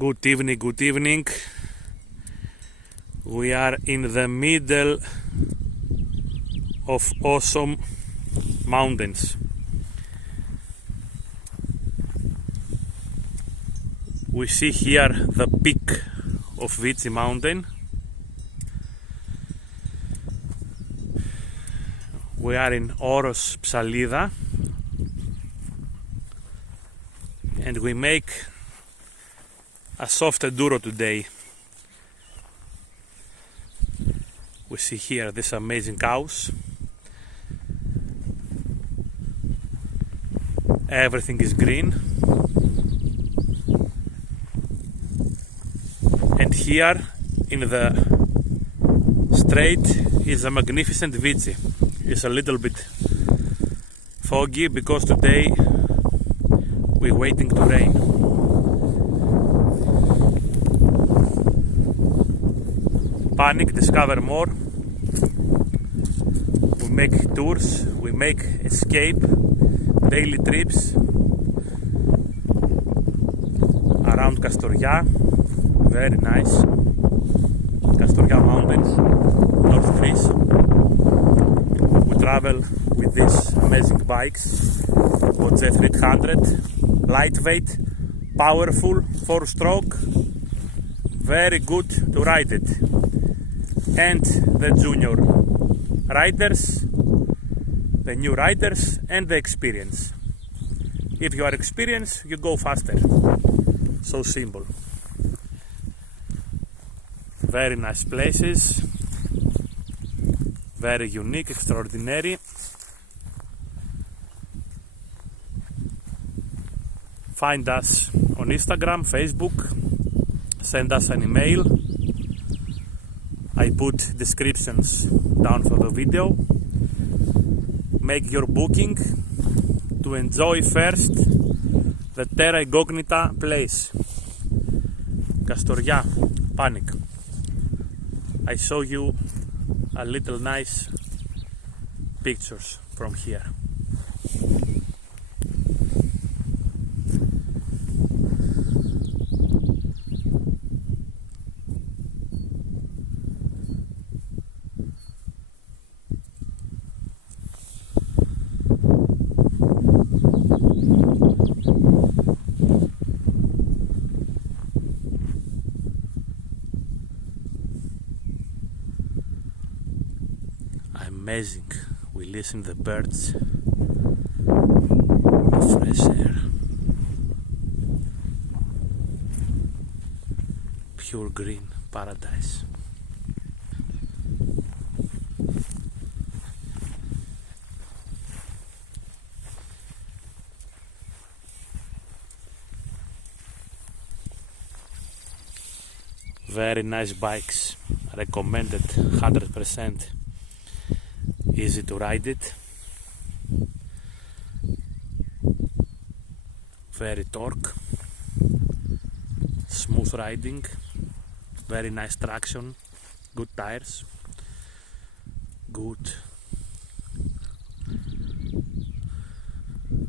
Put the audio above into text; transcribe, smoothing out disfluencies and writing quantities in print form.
Good evening, good evening. We are in the middle of awesome mountains. We see here the peak of Vitsi mountain. We are in Oros Psalida and we make a soft enduro today. We see here these amazing cows. Everything is green. And here in the strait is a magnificent Vitsi. It's a little bit foggy because today we're waiting to rain. Panic, discover more. We make tours, we make escape, daily trips around Kastoria. Very nice. Kastoria Mountains, North Greece. We travel with these amazing bikes, OZ 300, lightweight, powerful, 4-stroke, very good to ride it. And the junior riders, the new riders, and the experience. If you are experienced, you go faster. So simple. Very nice places, very unique, extraordinary. Find us on Instagram, Facebook, send us an email. I put descriptions down for the video. Make your booking to enjoy first the Terra Incognita place. Kastoria, Panic. I show you a little nice pictures from here. Amazing. We listen to the birds, the fresh air, pure green paradise. Very nice bikes, recommended 100%. Easy to ride it, very torque, smooth riding, very nice traction, good tires, good